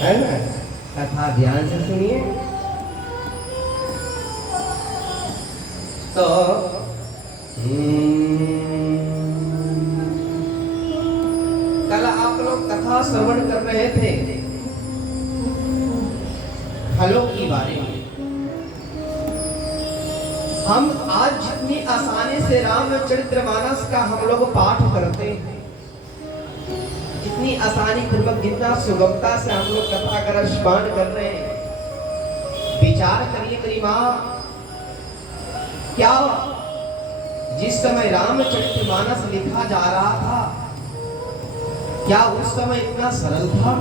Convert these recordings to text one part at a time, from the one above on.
है ना। कथा ध्यान से सुनिए। तो कल आप लोग कथा श्रवण कर रहे थे फलों की बारे में। हम आज जितनी आसानी से रामचरितमानस का हम लोग पाठ करते हैं, जितनी आसानी पूर्वक, जितना सुगमता से हम लोग कथा का रसपान कर रहे हैं, विचार करिए मेरी माँ, क्या जिस समय रामचरितमानस लिखा जा रहा था, क्या उस समय इतना सरल था,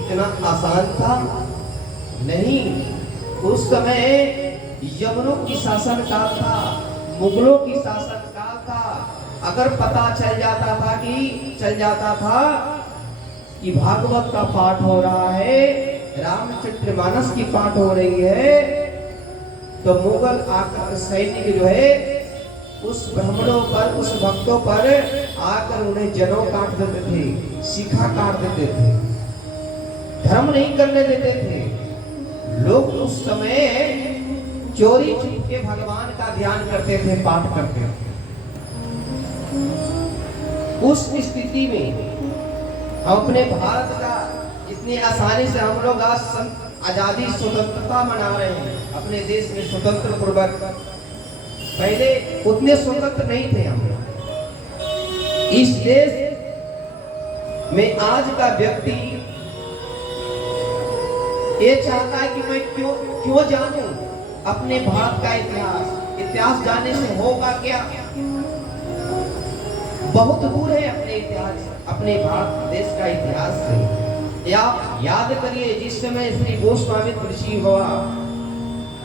इतना आसान था? नहीं, उस समय यवनों की शासन काल था, मुगलों की शासन काल था। अगर पता चल जाता था कि भागवत का पाठ हो रहा है, रामचरितमानस की पाठ हो रही है, तो मुगल आकर सैनिक जो है उस ब्राह्मणों पर, उस भक्तों पर आकर उन्हें जनेऊ काट देते थे, शिखा काट देते थे, धर्म नहीं करने देते थे। लोग उस समय चोरी छुपके भगवान का ध्यान करते थे, पाठ करते थे। उस स्थिति में हम अपने भारत का इतनी आसानी से हम लोग आज आजादी स्वतंत्रता मना रहे हैं, अपने देश में स्वतंत्र पूर्वक। पहले उतने स्वतंत्र नहीं थे हम लोग। इस देश में आज का व्यक्ति ये चाहता है कि मैं क्यों जानूं अपने भारत का इतिहास जानने से होगा क्या? बहुत दूर है अपने इतिहास, अपने भारत देश का इतिहास से। आप याद करिए, जिस समय श्री गोस्वामी ऋषि हुआ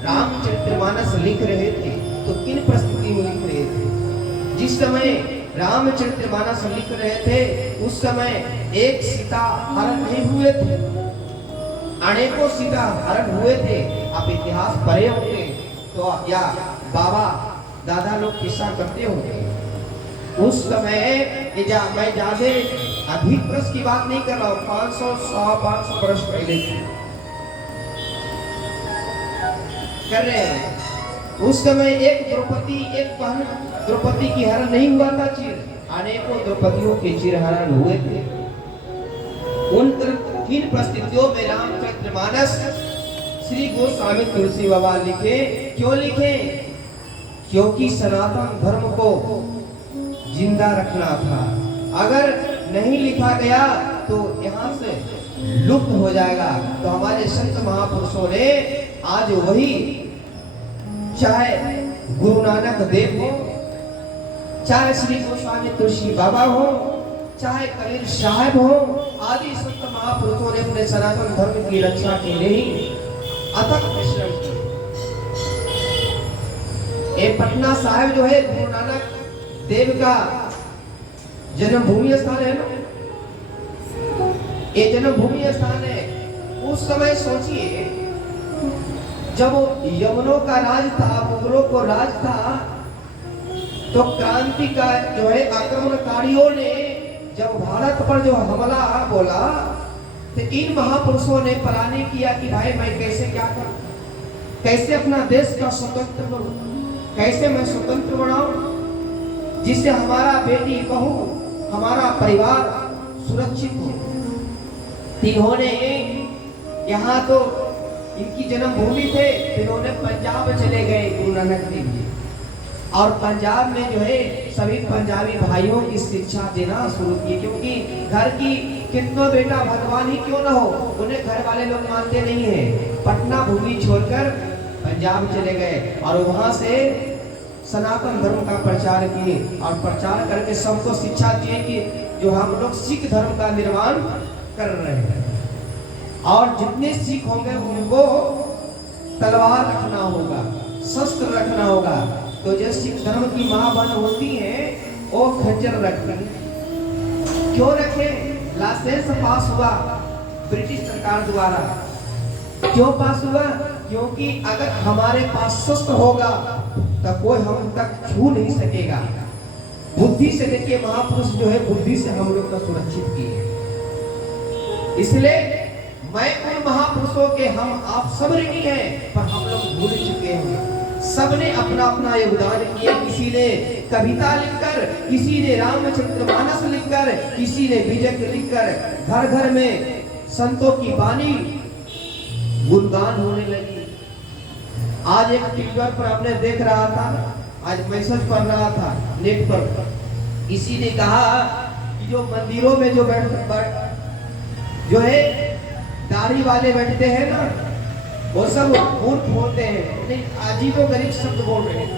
रामचरितमानस लिख रहे थे, तो किन परिस्थिति में लिख रहे थे? जिस समय रामचरितमानस लिख रहे थे, उस समय एक सीता हरण नहीं हुए थे, अनेकों सीता हरण हुए थे। आप इतिहास पढ़े होंगे तो, या बाबा दादा लोग किस्सा करते होंगे। उस समय मैं ज्यादा अधिक वर्ष की बात नहीं कर रहा हूँ, 500 वर्ष पहले की कर रहे हैं। उस समय एक बहन द्रौपदी की हरण नहीं हुआ था चिर, अनेकों द्रौपदियों के चिर हरण हुए थे। उन किन परिस्थितियों में रामचरितमानस श्री गोस्वामी तुलसी बाबा लिखे? क्यों लिखे? क्योंकि सनातन धर्म को जिंदा रखना था। अगर नहीं लिखा गया तो यहाँ से लुप्त हो जाएगा। तो हमारे संत महापुरुषों ने आज वही, चाहे गुरु नानक देव हो, चाहे श्री गोस्वामी तुलसी बाबा हो, चाहे कबीर साहब हो, आदि संत महापुरुषों ने अपने सनातन धर्म की रक्षा के लिए ही अथक परिश्रम किया। ये पटना साहिब जो है गुरु नानक देव का जन्मभूमि स्थान है ना, ये जन्मभूमि स्थान है। उस समय सोचिए, जब यवनों का राज था, मुगलों को राज था, तो क्रांति का जो है आक्रमणकारियों ने जब भारत पर जो हमला बोला, तो इन महापुरुषों ने प्लानिंग किया कि भाई मैं कैसे क्या करूं, कैसे अपना देश का स्वतंत्र करूं, कैसे मैं स्वतंत्र बनाऊं, जिससे हमारा बेटी बहू, हमारा परिवार सुरक्षित हो। इन्होंने यहाँ तो इनकी जन्मभूमि थे, इन्होंने पंजाब चले गए गुरु नानक देव जी, और पंजाब में जो है सभी पंजाबी भाइयों की शिक्षा देना शुरू की। क्योंकि घर की कितना बेटा भगवान ही क्यों ना हो, उन्हें घर वाले लोग मानते नहीं है। पटना भूमि छोड़कर पंजाब चले गए और वहां से सनातन धर्म का प्रचार किए, और प्रचार करके सबको शिक्षा दिए कि जो हम लोग सिख धर्म का निर्माण कर रहे हैं, और जितने सिख होंगे उनको तलवार रखना होगा, शस्त्र रखना होगा। तो जो सिख धर्म की मां बहन होती है, वो खंजर रखती है। क्यों रखे? लाइसेंस पास हुआ ब्रिटिश सरकार द्वारा। क्यों पास हुआ? क्योंकि अगर हमारे पास शस्त्र होगा तो कोई हम तक छू नहीं सकेगा। बुद्धि से, देखिए महापुरुष जो है बुद्धि से हम लोग का सुरक्षित किए। इसलिए मैं उन महापुरुषों के हम आप सब ऋणी हैं, पर हम लोग भूल चुके हैं। सबने अपना अपना योगदान किया। किसी ने कविता लिखकर, किसी ने रामचरितमानस लिखकर, किसी ने विजय लिखकर। घर घर में संतों की वाणी गुणगान होने लगी। आज एक ट्विटर पर हमने देख रहा था, आज मैसेज पढ़ रहा था नेट पर, किसी ने कहा कि जो मंदिरों में जो है दाढ़ी वाले बैठते हैं ना, वो सब मूर्ख होते हैं। नहीं, अजीबो गरीब शब्द बोल रहे थे।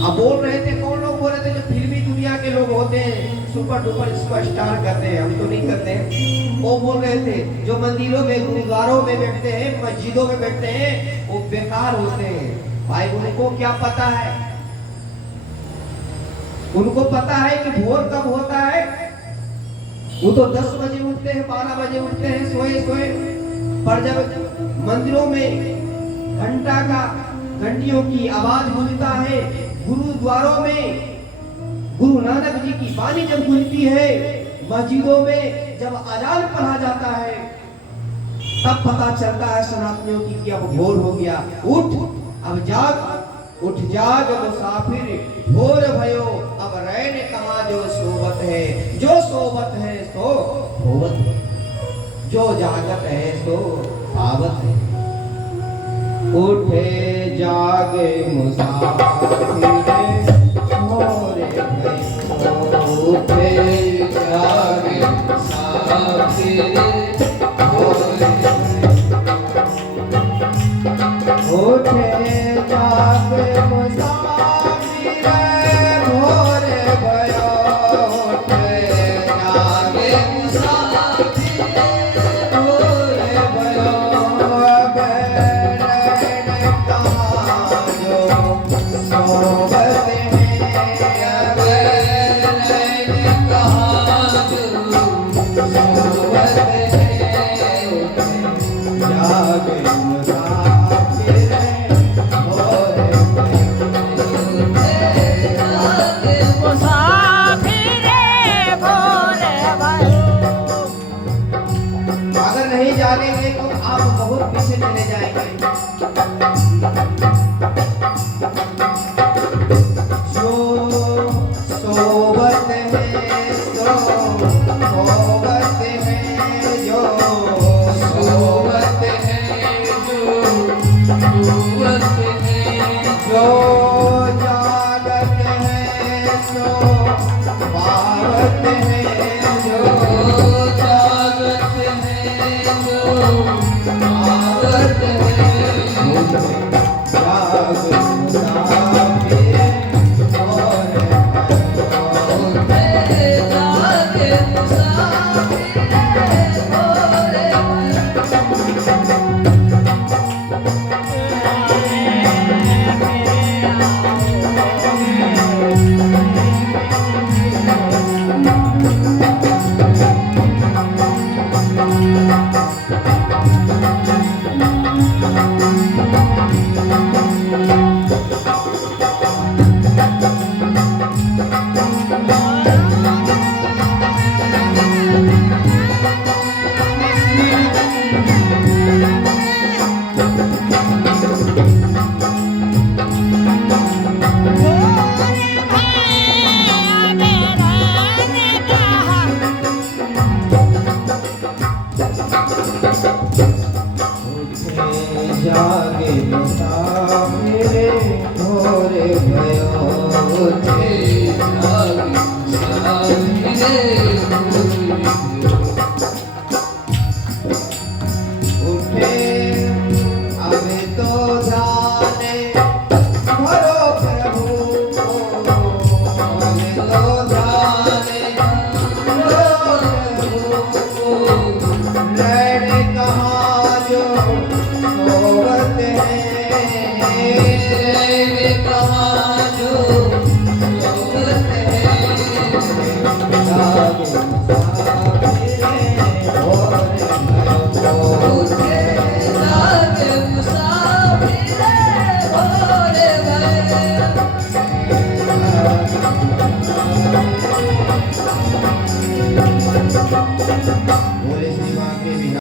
अब बोल रहे थे, कौन लोग बोल रहे थे? जो फिल्मी दुनिया के लोग होते हैं, सुपर डुपर इसको स्टार करते हैं, हम तो नहीं करते हैं। वो बोल रहे थे जो मंदिरों में, गुरुद्वारों में बैठते हैं, मस्जिदों में बैठते हैं, वो बेकार होते हैं। भाई उनको क्या पता है? उनको पता है कि भोर कब होता है? वो तो 10 बजे उठते हैं, 12 बजे उठते हैं, सोए सोए। पर जब मंदिरों में घंटियों की आवाज गूंजता है, गुरुद्वारों में गुरु नानक जी की वाणी जब गूंजती है, मस्जिदों में जब अजान पढ़ा जाता है, तब पता चलता है सनातनियों की कि अब भोर हो गया। उठ, अब जाग, उठ जाग मुसाफिर, भोर भयो, अब रैन कहाँ जो सोवत है, जो सोवत है सो होवत है, जो जागत है सो आवत है। उठे जागे मुसाफिर, भोर भयो, उठे जागे मुसाफिर, उठे जागे मुसाफिर, भोर भयो, उठे जागे मुसाफिर, भोर भयो। अब रैन कहाँ जो सोवत है, अब रैन कहाँ जो सोवत है, जागे मुसाफिर, भोर अगर नहीं जानेंगे तो आप बहुत पीछे चले जाएंगे। जो सोवत है सो होवत है, जो सोवत है जो होवत है, जो जागत है सो पावत है, जो जागत है जो पावत है। जाग मुसाफिर, भोर भयो, जागे मुसाफिर, भोर जागे मुसाफिर, भोर भयो, उठे जागे मुसाफिर, उठे अब तो जाने भरो प्रभु, अब तो जाने भरो प्रभु, रैन कहाँ जो सोवत है, रैन कहाँ जो सोवत है, जागे मुसाफिर, भोर भयो।